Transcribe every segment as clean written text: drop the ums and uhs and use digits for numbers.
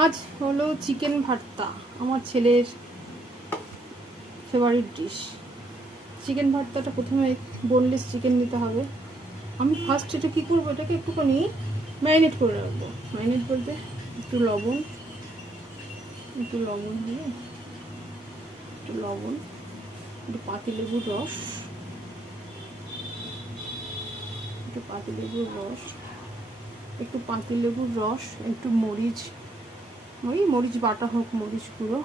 আজ হলো চিকেন ভর্তা, আমার ছেলের ফেভারিট ডিশ। চিকেন ভর্তাটা প্রথমে বোনলেস চিকেন নিতে হবে। আমি ফার্স্ট এটা কী করবো, এটাকে একটুখানি ম্যারিনেট করে রাখবো। ম্যারিনেট বলতে একটু লবণ দিয়ে একটু পাতিলেবুর রস, একটু মরিচ বাটা হোক, মরিচ গুঁড়ো,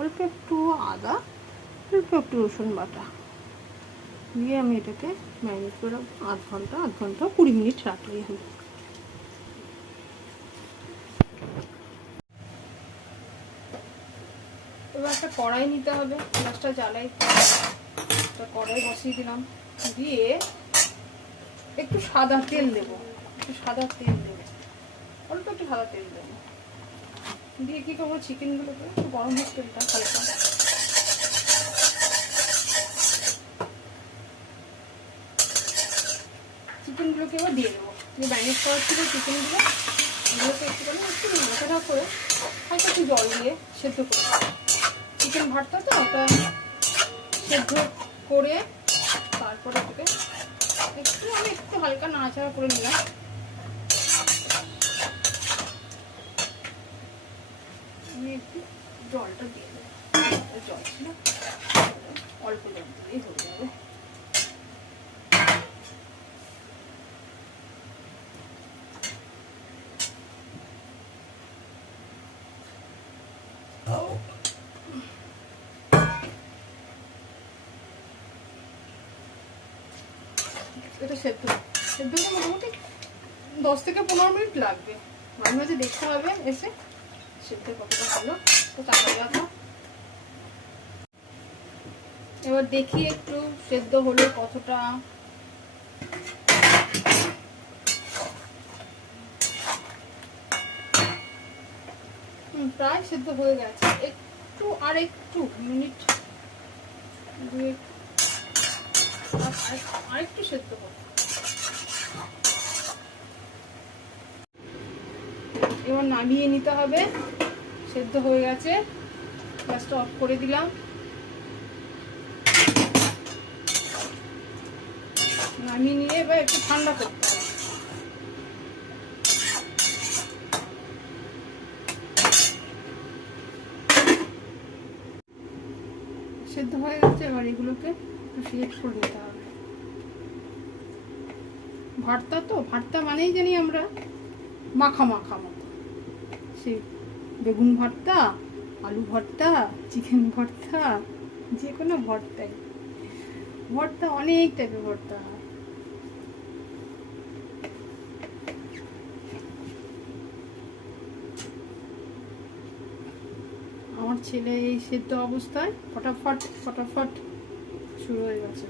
অল্প একটু আদা, অল্প একটু রসুন বাটা দিয়ে আমি এটাকে ম্যারিনেট করে রাখবো আধ ঘন্টা 20 মিনিট রাখলেই হবে। এবার একটা কড়াই নিতে হবে, গ্যাসটা জ্বালাই, একটা কড়াই বসিয়ে দিলাম, দিয়ে একটু সাদা তেল দেবো, অল্প একটু সাদা তেল দেবো, দিয়ে কী করবো, চিকেনগুলোকে একটু গরম হোক তেলটা হালকা, চিকেনগুলোকে এবার দিয়ে দেবো। ম্যারিনেট করা ছিল চিকেনগুলোকে একটুখানি একটু নাড়াচাড়া করে হালকা একটু জল দিয়ে সেদ্ধ করে চিকেন ভর্তা তো ওটা সেদ্ধ করে তারপরে ওটাকে একটু হালকা নাড়াচাড়া করে নিলাম। আমি একটু জলটা দিয়ে দেবো, জল ছিল অল্প জল দিলেই হয়ে যাবে। এটা সেদ্ধ মোটামুটি 10 থেকে 15 মিনিট লাগবে। মাঝে মাঝে দেখতে হবে এসে সেদ্ধ কতটা ভালো, তো তারপরে এবার দেখি একটু সেদ্ধ হলো কতটা। প্রায় সেদ্ধ হয়ে গেছে, একটু মিনিট আরেকটু সেদ্ধ হবে। এবার নামিয়ে নিতে হবে, সেদ্ধ হয়ে গেছে, গ্যাসটা অফ করে দিলাম। নামিয়ে নিয়ে এবার একটু ঠান্ডা করতে হবে। সেদ্ধ হয়ে গেছে, এবার এগুলোকে একটু সিলেক্ট করে নিতে হবে। ভর্তা মানেই জানি আমরা মাখা মতো, সে বেগুন ভর্তা, আলু ভর্তা, চিকেন ভর্তা, যে কোনো ভর্তা অনেক টাইপের ভর্তা হয়। আমার ছেলে এই সেদ্ধ অবস্থায় ফটাফট শুরু হয়ে গেছে,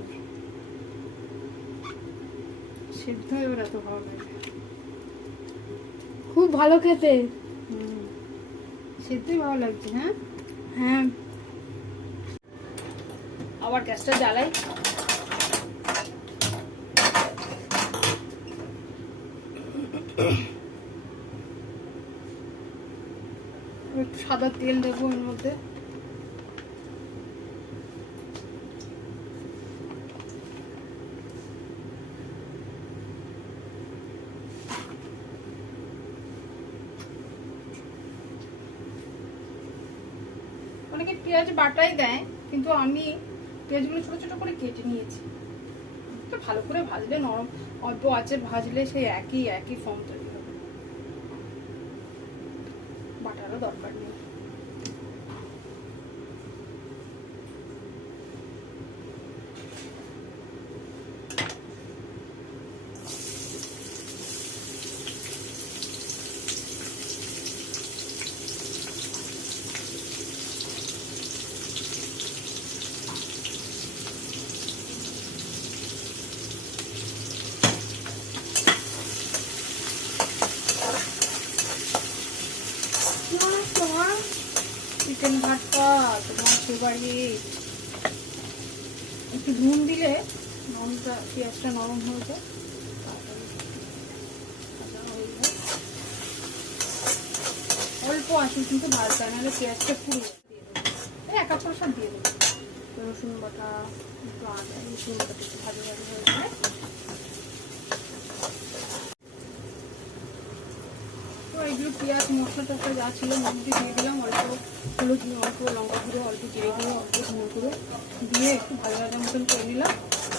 সেদ্ধ এবার এত ভালো লাগে, খুব ভালো খেতে। সেদ্ধই ভালো লাগছে। হ্যাঁ, আবার গ্যাসটা জ্বালাই, একটু সাদা তেল দেবো এর মধ্যে। অনেকে পেঁয়াজ বাটাই দেয়, কিন্তু আমি পেঁয়াজগুলো ছোট ছোট করে কেটে নিয়েছি। একটু ভালো করে ভাজলে, নরম অল্প আঁচে ভাজলে সেই একই ফর্ম তৈরি হবে, বাটারও দরকার নেই। চিকেন ভর্তা তোমার ফেভারিট। একটু নুন দিলে পেঁয়াজটা নরম হয়ে যায়, অল্প আসে কিন্তু ভাজতে হয়, নাহলে পেঁয়াজটা পুড়ে দিয়ে দেবো। একা করে সব দিয়ে দেবো, রসুন বাটা, একটু আদা, রসুন বাটা একটু ভাজা ভাজা হয়ে যায়। তো এইগুলো পেঁয়াজ মশলা টশলা যা ছিল মধ্যে দিয়ে দিলাম, অল্প হলুদ, অল্প লঙ্কা গুঁড়ো, অল্প জিরে গুঁড়ো, অল্প ধনে গুঁড়ো দিয়ে একটু ভাজা ভাজা মতন করে নিলাম।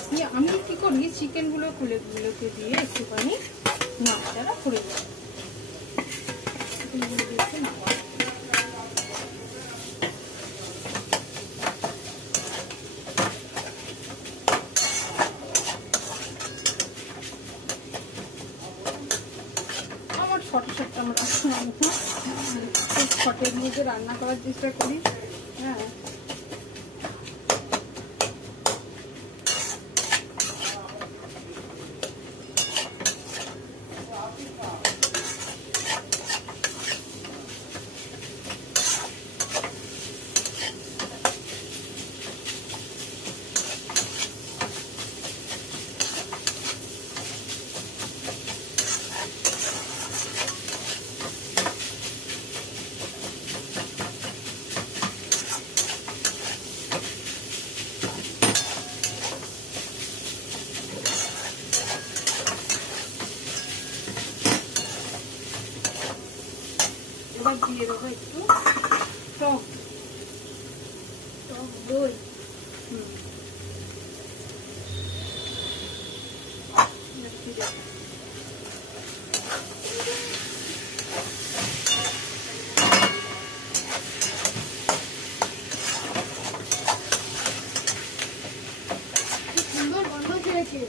দিয়ে আমি কী করি, চিকেনগুলোকে দিয়ে একটুখানি নাড়াচাড়া করে দিই। চিকেনগুলো দিয়ে একটু নাড়া, শর্টে আমরা শর্টের মধ্যে রান্না করার চেষ্টা করি। হ্যাঁ, এবার দিয়ে দেবো একটু টক দই। সুন্দর গন্ধ খেয়েছে।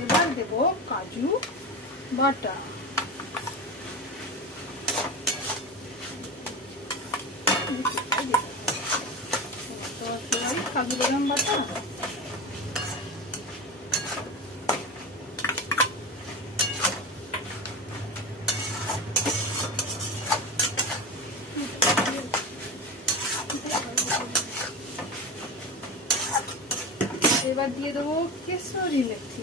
এবার দেবো কাজু বাটা, কাজু বাদাম বাটা, এবার দিয়ে দেবো কেশরি মেথি।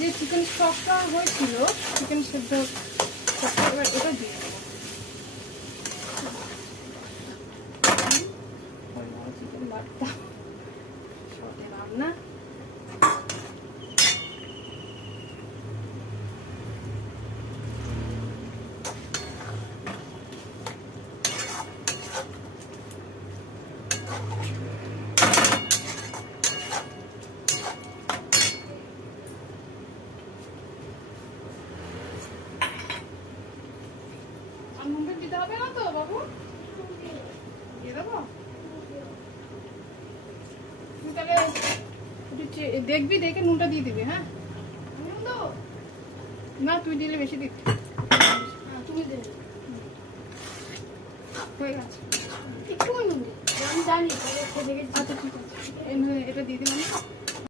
যে চিকেন স্টকটা হয়েছিল, চিকেন সেদ্ধ এবার এটা দিয়ে দেবো। চিকেন বাটা শর্টে রান্না, নুনটা দিতে হবে না তো বাবু? দিয়ে দেবো? তুই তাহলে দেখবি, দেখে নুনটা দিয়ে দিবি। হ্যাঁ, না তুই দিলে বেশি দিবি, তুমি দেবে। হয়ে গেছে, একটু নুন আমি জানি। আচ্ছা ঠিক আছে, এটা দিয়ে দিলাম।